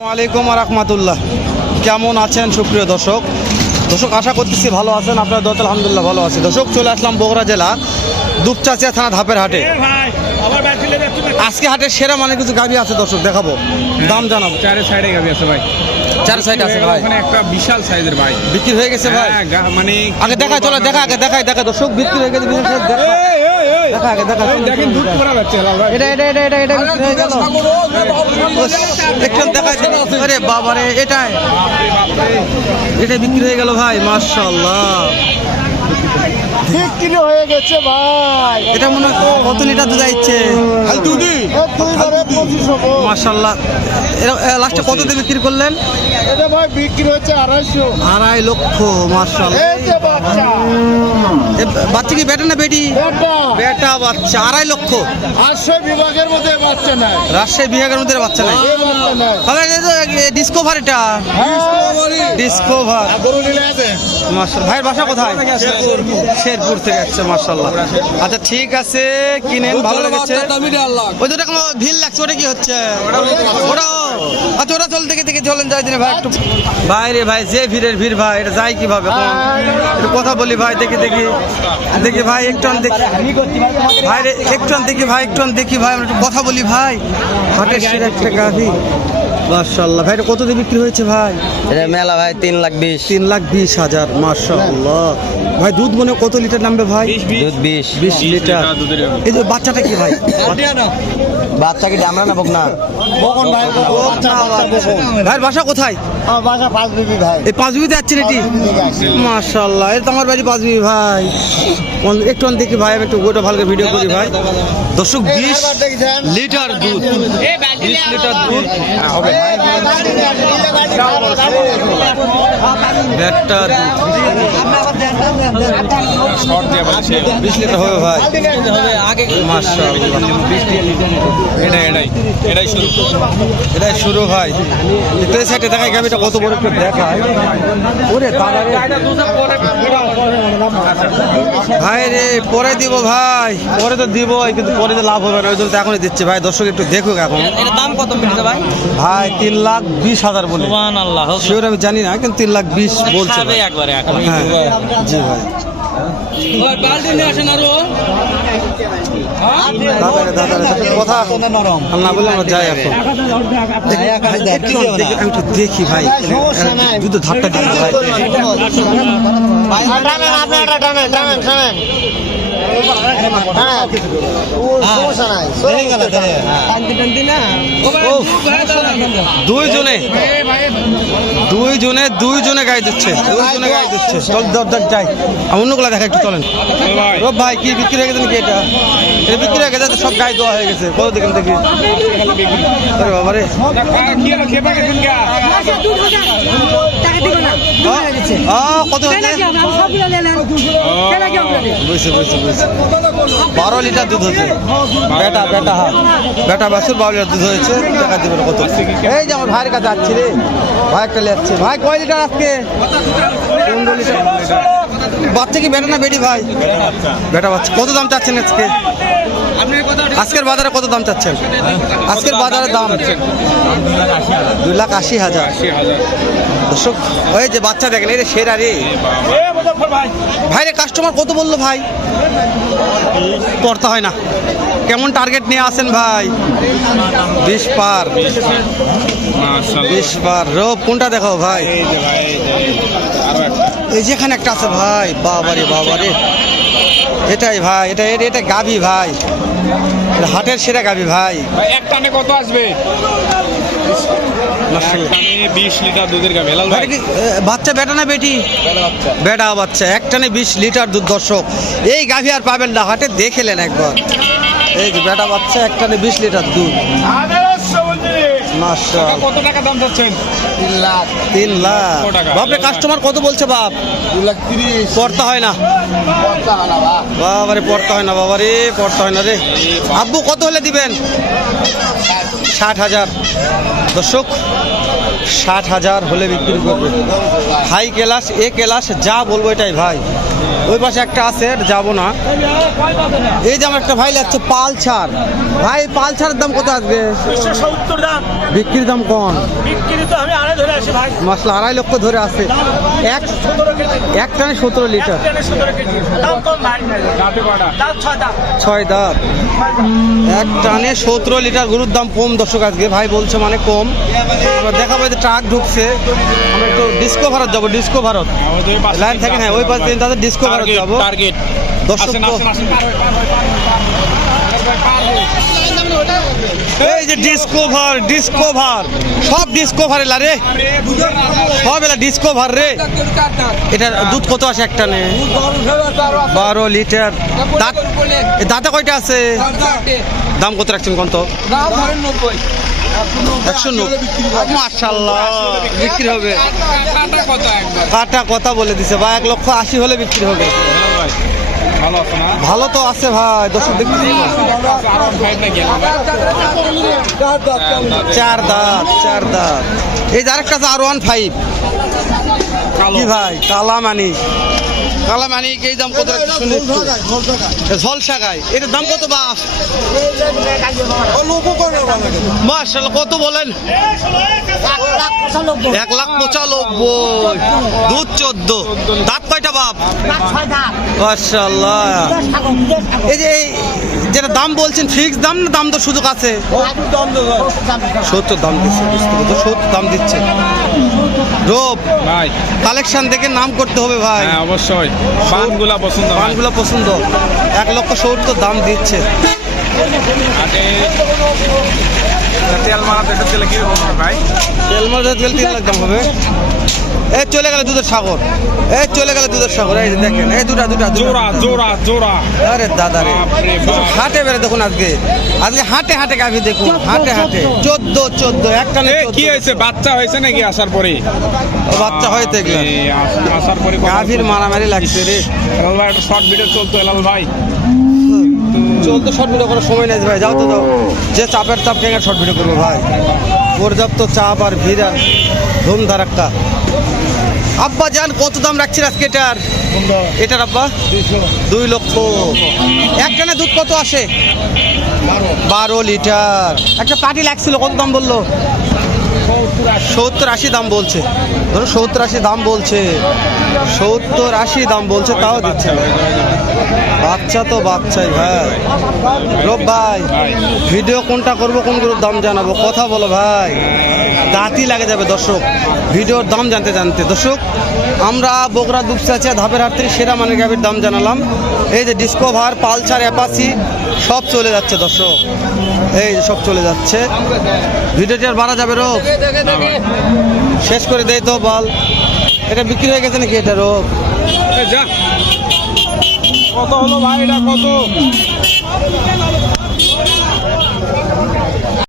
আসসালামু আলাইকুম রাহমাতুল্লাহ। কেমন আছেন সুপ্রিয় দর্শক? আশা করতেছি ভালো আছেন। আপনার দোয়া আলহামদুলিল্লাহ ভালো আছি। দর্শক চলে আসলাম বগুড়া জেলা দুপচাচিয়া থানা ধাপের হাটে। আজকে হাটের সেরা মানে কিছু গাভী আছে দর্শক, দেখাবো, দাম জানাবো। চারের সাইডে গাভী আছে ভাই, চার সাইড আছে ভাই। ওখানে একটা বিশাল সাইজের ভাই বিক্রি হয়ে গেছে ভাই। মানে আগে দেখায়, চলো দেখা, আগে দেখায় দর্শক বিক্রি হয়ে গেছে। দেখা আগে দেখা, দেখেন দুধ পড়া যাচ্ছে ভাই। এটা বিক্রি হয়ে গেল। একটু দেখায়, আরে বাবা রে, এটা বিক্রি হয়ে গেল ভাই। মাশাআল্লাহ, বিক্রি হয়ে গেছে ভাই। এটা মনে হয় কত লিটার দুধ আইছে? মাশাআল্লাহ। লাস্টে কত দিয়ে বিক্রি করলেন? এটা ভাই বিক্রি হচ্ছে 250। 2.5 লক্ষ। মাশাআল্লাহ। এই যে বাচ্চা, বাচ্চা কি বেটা না বেটি? বেটা। বেটা বাচ্চা 2.5 লক্ষ। রাজশাহী বিভাগের মধ্যে বাচ্চা নাই, রাজশাহী বিভাগের মধ্যে বাচ্চা নাই। এই বাচ্চা নাই। তাহলে ডিসকভার, এটা ডিসকভার। গরু নিলে আছে। মাশাআল্লাহ। ভাইয়ের বাসা কোথায়? শেরপুর থেকে আসছে। মাশাআল্লাহ। আচ্ছা ঠিক আছে, কিনেন, ভালো লেগেছে। ওই দুটো কোনো ভিড় লাগছে, ওটা কি হচ্ছে? ওটা আচ্ছা, ওরা চল থেকে চলেন যাই দিনে ভাই একটু। ভাই রে ভাই, যে ভিড়ের ভিড় ভাই, এটা যাই কিভাবে? একটু কথা বলি ভাই, দেখি ভাই, একটু দেখি ভাই রে, একটু দেখি ভাই, আমরা একটু কথা বলি ভাই। হাটের সেরা একটা গাভী। মাশাআল্লাহ। ভাই এটা কত দিয়ে বিক্রি হয়েছে ভাই? এটা মেলা ভাই 3,20,000। 3,20,000। মাশাআল্লাহ। ভাই দুধ মনে কত লিটার নামবে ভাই? দুধ 20 লিটার। এই যে বাচ্চাটা কি ভাই? বাচ্চা কি আমরা না বকনা? বকন ভাই, ভাইয়ের বাসা কোথায়? আমার বাসা 5 বিবি ভাই। এই 5 বিবিতে যাচ্ছেন এটি? মাশাআল্লাহ। এটা তো আমার বাড়ি 5 বিবি ভাই। একটু দেখি ভাই, আমি একটু গোটা ভালো করে ভিডিও করি ভাই। দর্শক 20 লিটার দুধ, 20 লিটার দুধ হবে। ব্যাটটা 20 লিটার হবে ভাই। মাশাআল্লাহ। এটাই শুরু ভাই। এই সাইডে দেখাই গাবিটা কত বড় একটু দেখায়। ওরে দাদা রে ভাই রে, পরে দিব ভাই, পরে তো দিব, কিন্তু পরে তো লাভ হবে না, ওই জন্য তো এখনই দিচ্ছি ভাই। দর্শক একটু দেখুক এখন। এর দাম কত পড়ছে ভাই? ভাই 3,20,000 বলে। সুবহানাল্লাহ। শিওর আমি জানি না, কিন্তু 3,20,000 বলছে ভাই। একবারে হ্যাঁ জি ভাই। কথা না বলে আমরা যাই এখন। আমি একটু দেখি ভাই, দুধ ধাপটা দেখি ভাই। দুইজনে গায়ে দিচ্ছে। চল দর যাই, অন্যগুলা দেখা একটু চলেন। ভাই কি বিক্রি হয়ে গেছে নাকি? এটা বিক্রি হয়ে গেছে, সব গায়ে দেওয়া হয়ে গেছে। কত দেখেন দেখি বাবা রে। কত 12 লিটার দুধ হচ্ছে। বেটা বাছুর 12 লিটার দুধ হয়েছে। টাকা দেবে কত? এই যে আমার ভাইয়ের কাছে যাচ্ছি রে, ভাই একটা লেচ্ছে। ভাই কয় লিটার আজকে? 15 লিটার। বাচ্চা কি বেটা না বেটি ভাই? বেটা বাচ্চা। কত দাম চাচ্ছেন আজকে? আজকের বাজারে কত দাম চাচ্ছেন? আজকের বাজারে দাম 2,80,000। দর্শক ওই যে বাচ্চা দেখেন, এই রে সেরা রে ভাই রে। কাস্টমার কত বললো ভাই? পড়তে হয় না। কেমন টার্গেট নিয়ে আসেন ভাই? 20 পার। 20 পার। রোব কোনটা দেখাও ভাই? এই যেখানে একটা আছে ভাই। বাবারে বাবারে, এটাই ভাই, এটা গাভী ভাই, হাটের সেরা গাভী ভাই। এক টানে কত আসবে? 20 লিটার দুধের গাভী। বাচ্চা বেটা না বেটি? বেটা বাচ্চা। এক টানে 20 লিটার দুধ। দর্শক এই গাভী আর পাবেন না হাটে, দেখেলেন একবার। এই যে বেটা বাচ্চা, এক টানে 20 লিটার দুধ। কত টাকা দাম চাচ্ছেন? 3 লাখ। বাপরে, কাস্টমার কত বলছে বাপ? 2,30,000। পড়তে হয় না বাবারে, পড়তে হয় না বাবারে, পড়তে হয় না রে। আব্বু কত হলে দিবেন? 60,000। দর্শক 60,000 হলে বিক্রি করবে। হাই ক্লাস এ ক্লাস যা বলবো এটাই ভাই। ওই পাশে একটা আছে যাবো না। এই যে আমার একটা ভাই লাগছে পালছার, ভাই পালছারের দাম কত আসবে? 170 দাম বিক্রির দাম কম, বিক্রি তো আমি আড়াই ধরে আছি ভাই। মশলা 2.5 লক্ষ ধরে আছে। এক টানে 17 লিটার, 17 কেজি দাম কম ভাই। দাঁতে কটা? দাম 6 দাম। 6 দাঁত, এক টানে 17 লিটার গরুর দাম কম দর্শক আজকে ভাই বলছে মানে কম। আমরা দেখাবো যে ট্রাক ঢুকছে, আমরা একটু ডিস্কো ভারত যাবো। ডিস্কো ভারত আমাদের ওই পাশে লাইন থাকে না, ওই পাশে তাদের ডিস্কো ভারত টার্গেট, যাবো। টার্গেট। দর্শক আসেন, তো- আসেন, আসেন, পার হই, পার হই, পার হই, পার হই। ভাই, পার হই। এই যে ডিসকভার, ডিসকভার সব ডিসকভার এলা রে, সব এলা ডিসকভার রে। এটা দুধ কত আসে একটা নে? 12 লিটার। দাঁত এ দাঁতে কয়টা আছে? দাম কত রাখছেন কত? 190। মাশাআল্লাহ বিক্রি হবে। কাটা কথা বলে দিছে ভাই, 1,80,000 হলে বিক্রি হবে। হ্যালো ভাই, ভালো আছো না? ভালো তো আছে ভাই, দর্শক দেখতে আরাম খাই না গেল ভাই। 4 দাঁত, 4 দাঁত। এই যে আরেকটা আছে R15 কালো। কি ভাই? কালামানি, কালামানি এই দাম কত রাখছে শুনে একটু। ঝলসা গায়, এটার দাম কত বাপ? মাশাআল্লাহ কত বলেন? 1,95,000। দুধ 14, দাঁত কয়টা বাপ? মাশাআল্লাহ। এই যে যেটা দাম বলছেন ফিক্স দাম না দাম তো সুযোগ আছে? 70 দাম দিচ্ছে, 70 দাম দিচ্ছে। রূপ ভাই, কালেকশন দেখে নাম করতে হবে ভাই। হ্যাঁ অবশ্যই। বানগুলা পছন্দ হয়। পানগুলো পছন্দ। 1,70,000 দাম দিচ্ছে। আগে তেল মারাতে গেলে কি হবে ভাই? তেল মারতে গেলে 3 লাখ দাম হবে। এই চলে গেল দুধের সাগর, এই চলে গেল দুধের সাগর। এই যে দেখেন, এই দুটা জোড়া জোড়া জোড়া। আরে দাদা রে, বাপরে বাপ। হাটে বেড়ে দেখুন আজকে, আজকে হাটে হাটে গাভি দেখুন, হাটে হাটে 14 একটা এ, কি হয়েছে? বাচ্চা হয়েছে নাকি আসার পরে? বাচ্চা হয়তো এগুলা এই, আসার পরে গাভির মারামারি লাগছে রে। হেলাল ভাই একটা শর্ট ভিডিও চলতো হেলাল ভাই। চলতে শর্ট ভিডিও করার সময় নেই ভাই, যাও তো যাও। যে চাপের চাপ ভেঙে শর্ট ভিডিও করবো ভাই, পর্যাপ্ত চাপ আর ভিড় আর ধুম ধারাক্কা। আব্বা জান কত দাম রাখছেন আজকে এটার? এটার আব্বা 2 লক্ষ। একখানে দুধ কত আসে? 12 লিটার। একটা পার্টি লাগছিল, কত দাম বললো? 70-80 দাম বলছে। ধরো 70-80 দাম বলছে, 70-80 দাম বলছে, তাও দিচ্ছে না। বাচ্চা তো বাচ্চাই ভাই। রব ভাই, ভিডিও কোনটা করবো, কোন গ্রুপ দাম জানাবো, কথা বলো ভাই। দাঁতই লাগে যাবে দর্শক ভিডিওর দাম জানতে জানতে। দর্শক আমরা বগুড়া দুপচাচিয়া ধাপের হাট থেকে সেরা মানের গাভির দাম জানালাম। এই যে ডিসকভার, পালসার, অ্যাপাচি সব চলে যাচ্ছে দর্শক, এই যে সব চলে যাচ্ছে। ভিডিওটি আর বাড়া যাবে রোগ, শেষ করে দেয় তো বল। এটা বিক্রি হয়ে গেছে নাকি এটা রোগ? এ, যা। কত হলো ভাই? এটা কত?